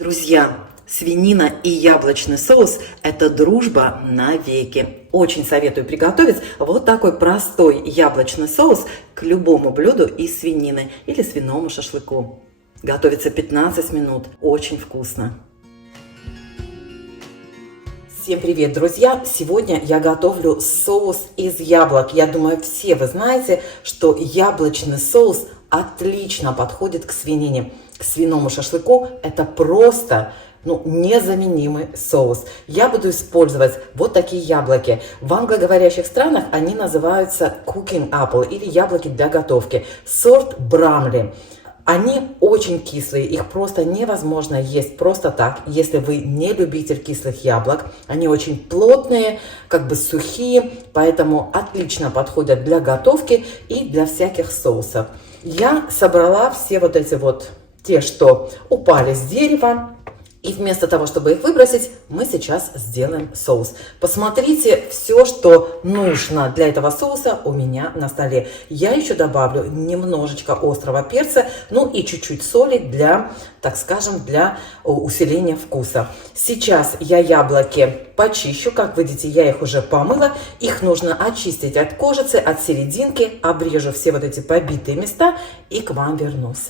Друзья, свинина и яблочный соус – это дружба навеки. Очень советую приготовить вот такой простой яблочный соус к любому блюду из свинины или свиному шашлыку. Готовится 15 минут. Очень вкусно. Всем привет, друзья! Сегодня я готовлю соус из яблок. Я думаю, все вы знаете, что яблочный соус отлично подходит к свинине. К свиному шашлыку это просто незаменимый соус. Я буду использовать вот такие яблоки. В англоговорящих странах они называются cooking apple или яблоки для готовки. Сорт Брамли. Они очень кислые, их просто невозможно есть просто так, если вы не любитель кислых яблок. Они очень плотные, сухие, поэтому отлично подходят для готовки и для всяких соусов. Я собрала все те, что упали с дерева. И вместо того, чтобы их выбросить, мы сейчас сделаем соус. Посмотрите, все, что нужно для этого соуса у меня на столе. Я еще добавлю немножечко острого перца, и чуть-чуть соли для, для усиления вкуса. Сейчас я яблоки почищу. Как видите, я их уже помыла. Их нужно очистить от кожицы, от серединки. Обрежу все эти побитые места и к вам вернусь.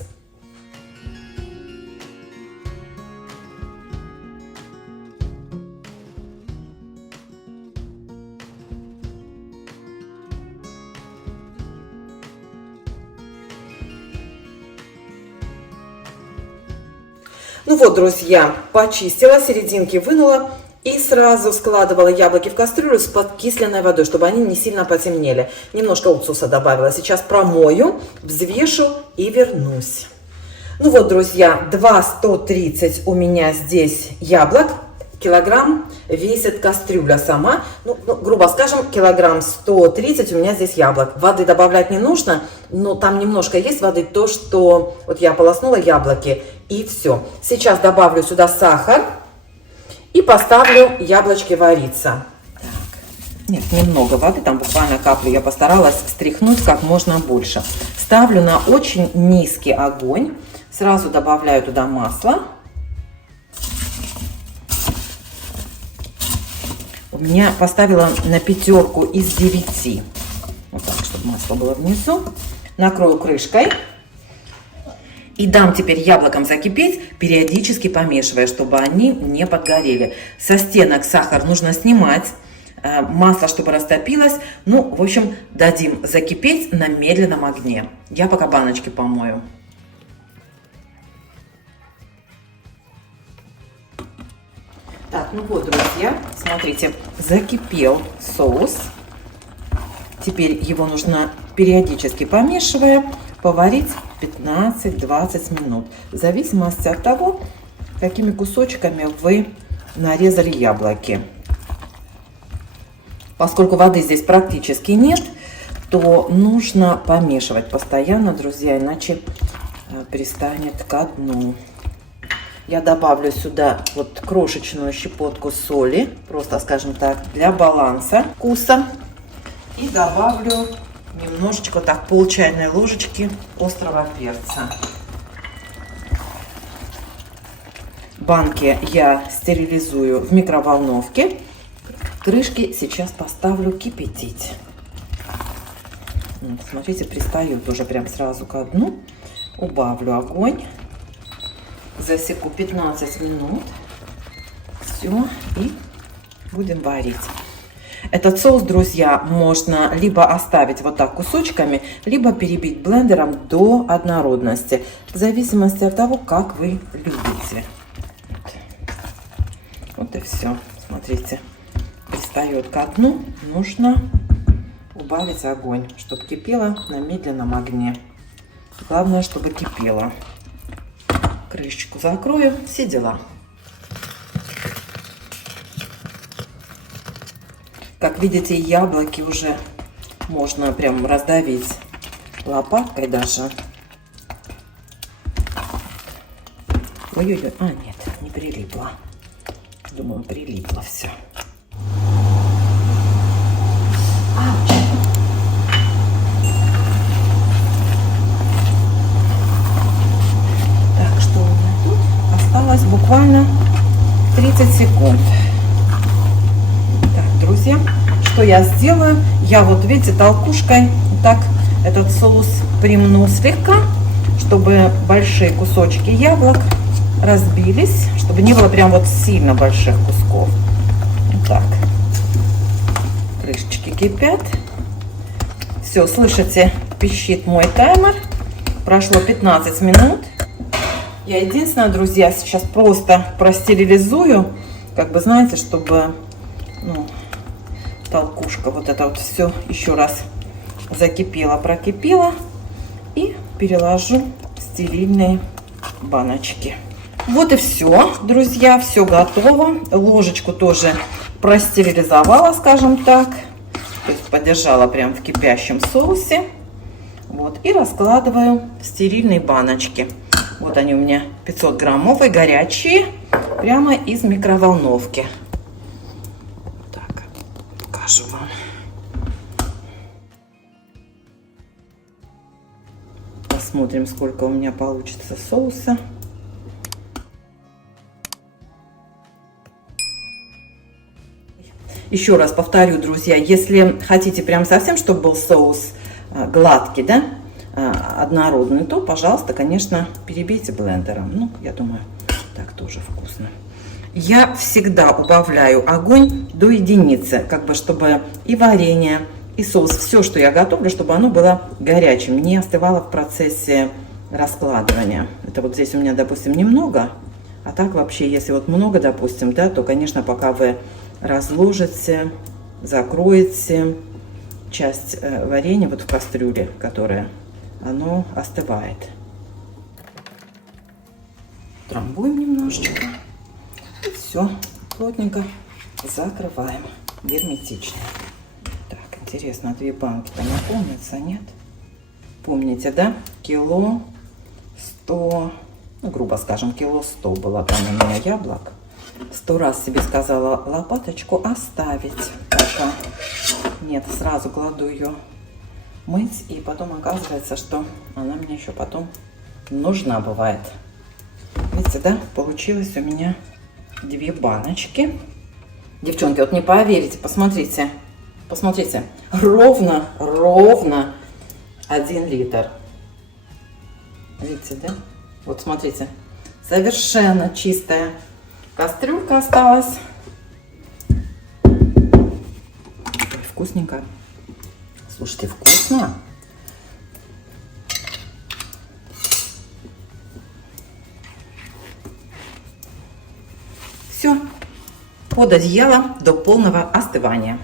Друзья, почистила, серединки вынула и сразу складывала яблоки в кастрюлю с подкисленной водой, чтобы они не сильно потемнели. Немножко уксуса добавила. Сейчас промою, взвешу и вернусь. Друзья, 2,130 у меня здесь яблок. Килограмм весит кастрюля сама. Грубо скажем, килограмм 130 у меня здесь яблок. Воды добавлять не нужно, но там немножко есть воды, то, что я полоснула яблоки, и все. Сейчас добавлю сюда сахар и поставлю яблочки вариться. Нет, немного воды, там буквально каплю. Я постаралась стряхнуть как можно больше. Ставлю на очень низкий огонь. Сразу добавляю туда масло. Я поставила на 5 из 9. Вот так, чтобы масло было внизу. Накрою крышкой. И дам теперь яблокам закипеть, периодически помешивая, чтобы они не подгорели. Со стенок сахар нужно снимать. Масло, чтобы растопилось. В общем, дадим закипеть на медленном огне. Я пока баночки помою. Так, друзья, смотрите, закипел соус. Теперь его нужно периодически помешивая поварить 15-20 минут. В зависимости от того, какими кусочками вы нарезали яблоки. Поскольку воды здесь практически нет, то нужно помешивать постоянно, друзья, иначе пристанет ко дну. Я добавлю сюда крошечную щепотку соли, просто, скажем так, для баланса вкуса. И добавлю немножечко, пол чайной ложечки острого перца. Банки я стерилизую в микроволновке. Крышки сейчас поставлю кипятить. Смотрите, пристают уже прям сразу ко дну. Убавлю огонь. Засеку 15 минут. Все, и будем варить. Этот соус, друзья, можно либо оставить вот так кусочками, либо перебить блендером до однородности. В зависимости от того, как вы любите. Вот и все. Смотрите, пристает ко дну. Нужно убавить огонь, чтобы кипело на медленном огне. Главное, чтобы кипело. Крышечку закрою, все дела. Как видите, яблоки уже можно прям раздавить лопаткой даже. Ой-ой-ой, нет, не прилипло. Думаю, прилипло все. Так, что у меня тут? Осталось осталось буквально 30 секунд. Так, друзья, что я сделаю? Я вот, видите, толкушкой так этот соус примну слегка, чтобы большие кусочки яблок разбились, чтобы не было прям вот сильно больших кусков. Вот так. Крышечки кипят. Все, слышите, пищит мой таймер. Прошло 15 минут. Я единственное, друзья, сейчас просто простерилизую, как бы, знаете, чтобы, ну, толкушка вот это вот все еще раз закипела, прокипела. И переложу в стерильные баночки. Вот и все, друзья, все готово. Ложечку тоже простерилизовала, скажем так. То есть подержала прям в кипящем соусе. Вот, и раскладываю в стерильные баночки. Вот они у меня 500-граммовые, горячие, прямо из микроволновки. Так, покажу вам. Посмотрим, сколько у меня получится соуса. Еще раз повторю, друзья, если хотите прям совсем, чтобы был соус гладкий, да, однородный, то, пожалуйста, конечно, перебейте блендером. Ну, я думаю, так тоже вкусно. Я всегда убавляю огонь до единицы, как бы, чтобы и варенье, и соус, все, что я готовлю, чтобы оно было горячим, не остывало в процессе раскладывания. Это вот здесь у меня, допустим, немного, а так вообще, если вот много, допустим, да, то, конечно, пока вы разложите, закроете часть варенья вот в кастрюле, которая, оно остывает. Трамбуем немножечко. И все, плотненько закрываем герметично. Так, интересно, 2 банки-то наполнятся, нет? Помните, да? Кило 100, ну, грубо скажем, кило 100 было там у меня яблок. 100 раз себе сказала лопаточку оставить пока. Нет, сразу кладу ее мыть, и потом оказывается, что она мне еще потом нужна бывает. Видите, да? Получилось у меня 2 баночки. Девчонки, вот не поверите, посмотрите. Посмотрите. Ровно 1 литр. Видите, да? Вот смотрите. Совершенно чистая кастрюлька осталась. Вкусненько. Слушайте, вкусно. Все. Под одеяло до полного остывания.